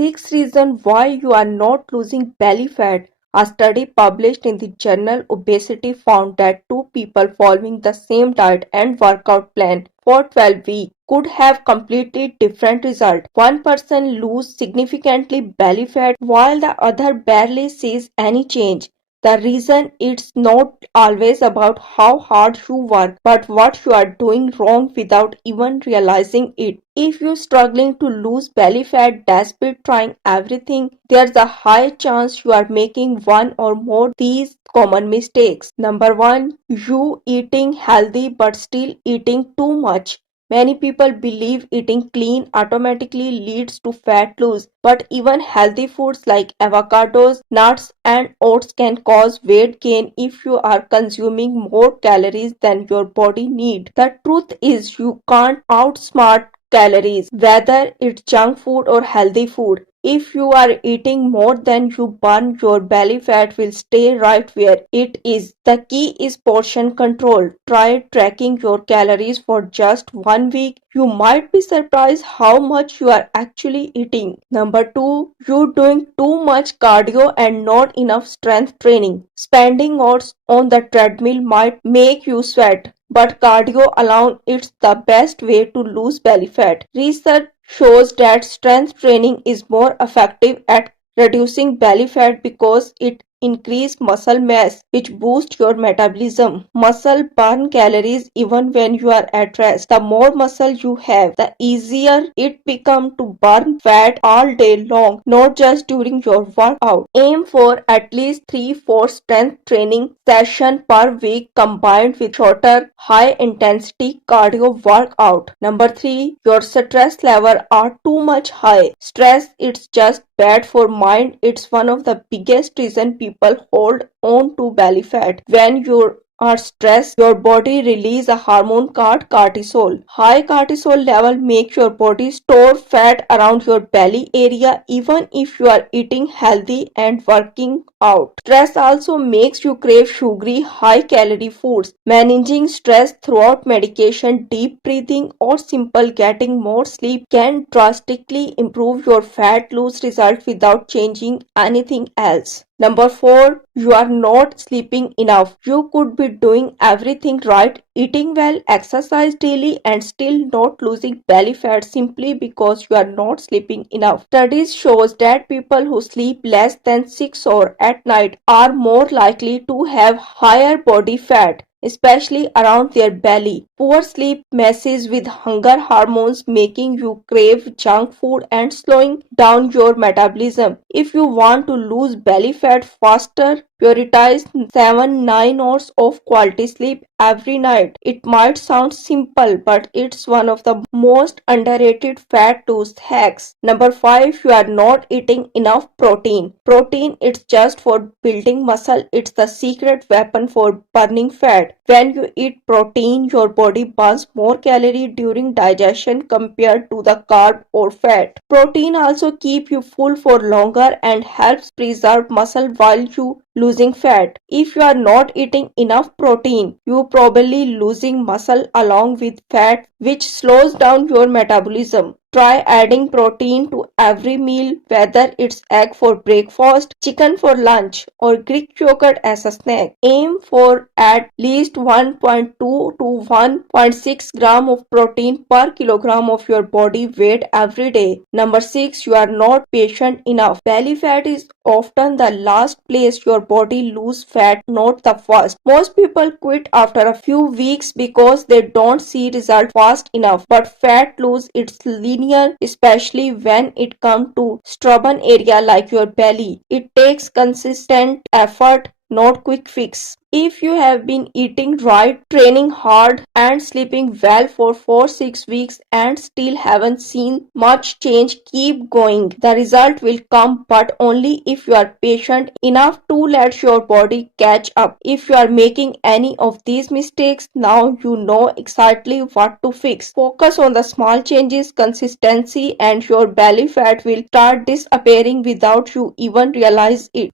6 reasons why you are not losing belly fat. A study published in the journal Obesity found that two people following the same diet and workout plan for 12 weeks could have completely different results. One person loses significantly belly fat while the other barely sees any change. The reason it's not always about how hard you work, but what you are doing wrong without even realizing it. If you're struggling to lose belly fat despite trying everything, there's a high chance you are making one or more these common mistakes. Number 1, you eating healthy but still eating too much. Many people believe eating clean automatically leads to fat loss, but even healthy foods like avocados, nuts, and oats can cause weight gain if you are consuming more calories than your body needs. The truth is, you can't outsmart calories, whether it's junk food or healthy food. If you are eating more than you burn, your belly fat will stay right where it is. The key is portion control. Try tracking your calories for just 1 week. You might be surprised how much you are actually eating. Number 2, you doing too much cardio and not enough strength training. Spending hours on the treadmill might make you sweat, but cardio alone is the best way to lose belly fat. Research shows that strength training is more effective at reducing belly fat because it increases muscle mass, which boosts your metabolism. Muscle burn calories even when you are at rest. The more muscle you have, the easier it becomes to burn fat all day long, not just during your workout. Aim for at least 3-4 strength training sessions per week combined with shorter, high intensity cardio workout. Number 3, your stress levels are too much high. Stress is just bad for mind. It's one of the biggest reason people hold on to belly fat. When you are stressed, your body releases a hormone called cortisol. High cortisol level makes your body store fat around your belly area even if you are eating healthy and working out. Stress also makes you crave sugary, high calorie foods. Managing stress throughout medication, deep breathing, or simple getting more sleep can drastically improve your fat loss results without changing anything else. Number 4, you are not sleeping enough. You could be doing everything right, eating well, exercise daily, and still not losing belly fat simply because you are not sleeping enough. Studies shows that people who sleep less than 6 hours at night are more likely to have higher body fat, especially around their belly. Poor sleep messes with hunger hormones, making you crave junk food and slowing down your metabolism. If you want to lose belly fat faster, prioritize 7-9 hours of quality sleep every night. It might sound simple, but it's one of the most underrated fat loss hacks. Number 5, you are not eating enough protein. Protein is just for building muscle. It's the secret weapon for burning fat. When you eat protein, your body burns more calories during digestion compared to the carb or fat. Protein also keeps you full for longer and helps preserve muscle while you losing fat. If you are not eating enough protein, you probably losing muscle along with fat, which slows down your metabolism. Try adding protein to every meal, whether it's egg for breakfast, chicken for lunch, or Greek yogurt as a snack. Aim for at least 1.2 to 1.6 gram of protein per kilogram of your body weight every day. Number 6, you are not patient enough. Belly fat is often the last place your body lose fat, not the first. Most people quit after a few weeks because they don't see results fast enough, but fat loss is linear, especially when it comes to stubborn area like your belly. It takes consistent effort, not quick fix. If you have been eating right, training hard, and sleeping well for 4-6 weeks and still haven't seen much change, keep going. The result will come, but only if you are patient enough to let your body catch up. If you are making any of these mistakes, now you know exactly what to fix. Focus on the small changes, consistency, and your belly fat will start disappearing without you even realize it.